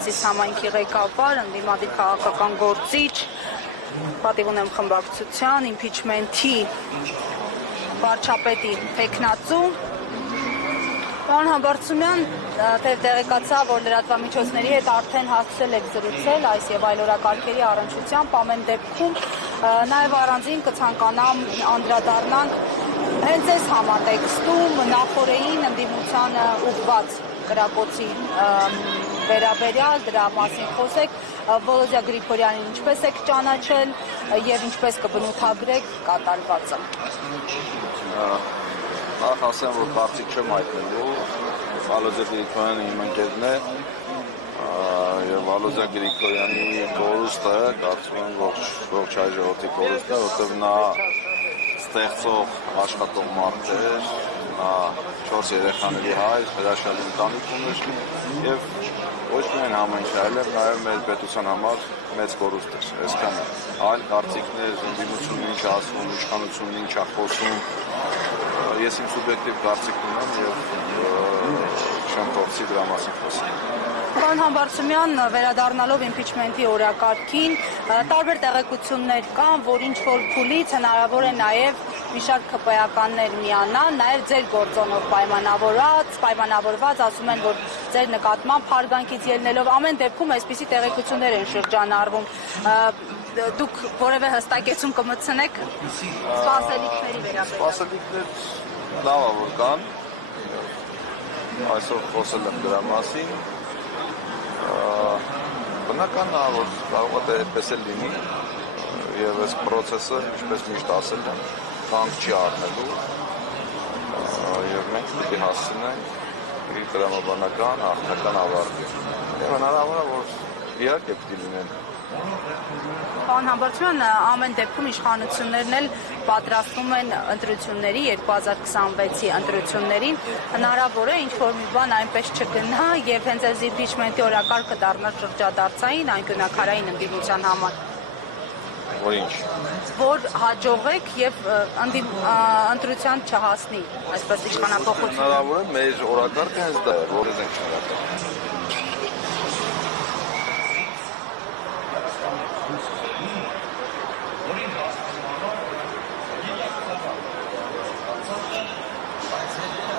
Համայնքի ղեկավար, ընդդիմադիր քաղաքական գործիչ, պատիվ ունեմ խմբակցության, իմպիչմենթի վարչապետի թեկնածու, Պարոն Համբարձումյան, տեղեկացա, որ լրատվամիջոցների հետ արդեն հասցրել եք զրուցել այս եւ այլ օրակարգերի առնչությամբ, ամեն դեպքում նաեւ առանձին կցանկանամ անդրադառնանք հենց այս համատեքստում նախորդային ընդդիմությանը ուղղված կրակոցի վերաբերյալ դրա մասին խոսեք, Վոլոդյա Գրիգորյանին ինչպես եք ճանաչել եւ ինչպես կբնութագրեք կատարվածը։ Նախ ասեմ, որ կարծիք չեմ հայտնելու, Վոլոդյա Գրիգորյանը իմ ընկերն է եւ Վոլոդյա Գրիգորյանի կորուստը կարծում եմ ողջ հայ ժողովրդի կորուստն է, որտեղ նա ստեղծող աշխատող մարդ էր, նա 4 երեխաների հայր, հրաշալի ընտանիք ուներ եւ ոչ միայն համայնքի, այլև նաեւ մեր պետության համար մեծ կորուստ էր, այսքան այլ կարծիքներ, ընդդիմությունն ինչ ասում, իշխանությունն ինչ է խոսում, ես իմ սուբյեկտիվ կարծիք ունեմ եւ չեմ փորձի դրա մասին խոսել։ Պարոն Համբարձումյան, վերադառնալով իմպիչմենթի օրակարգին, տարբեր տեղեկություններ կան, որ ինչ-որ փուլից հնարավոր է նաև մի շարք ԿՊ-ականներ միանան, նաև ձեր գործոնով պայմանավորված, ասում են, որ ձեր նկատմամբ հարգանքից ելնելով, ամեն դեպքում այսպիսի տեղեկություններ են շրջանառվում։ Դուք որևէ հստակեցում կմտցնեք սպասելիքների վերաբերյալ։ Սպասելիքներ լավ է, որ կան, այսօր խոսել եմ դրա մասին, բնական է, որ կարող է այդպես էլ լինի եւ այս process-ը, ինչպես միշտ ասել եմ, կանգ չի առնելու եւ մենք պիտի հասցնենք իր տրամաբանական, հաղթական ավարտի։ Եվ հնարավոր է, որ իհարկե պիտի լինեն։ Պարոն Համբարձումյան, ամեն դեպքում իշխանություններն էլ պատրաստվում են ընտրությունների 2026-ի ընտրություններին, հնարավոր է ինչ-որ մի բան այնպես չգնա եւ հենց այս իմպիչմենթի օրակարգը դառնա շրջադարձային անկյունաքարային ընդդիմության համար։ Որ ինչ։ Որ հաջողեք եւ ընտրության չհասնի, այսպես իշխանապողություն։ Հնարավոր է մեր օրակարգը հենց դա է, որը ենք շնորհակալ։